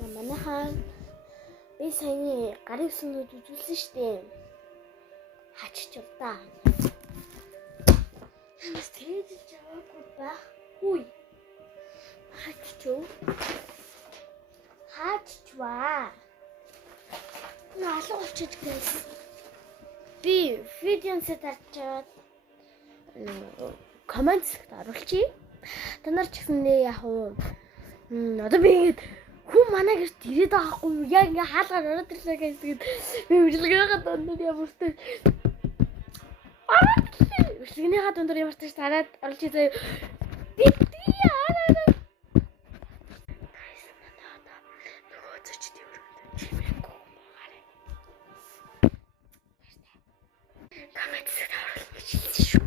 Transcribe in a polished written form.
Манайхан би саяны гарын сүнүүд үзүүлсэн штэ. Хачиж удаа. Тэгэж яваагүй байх. Хүй. Хачиж. Хаччваа. Наалга болчих гээс. Би видеонсэд харчаад коммент хэсэгт оруулчих. Та нар ч гэсэндээ яг уу одоо би ингэж хүн манай гэрт ирээд байгаа хгүй яг ингээ хаалгаар ороод ирлээ гэсэн. Би үргэлжлэгээ дондор ямартай. Үргэлжлэгнийхаа дондор ямартай тараад орлож заяа. Би араа. Нөгөө зочд өрөөнд чимээгүй маарай. Коммент хэсэгт оруулах гэж хэлсэн шүү.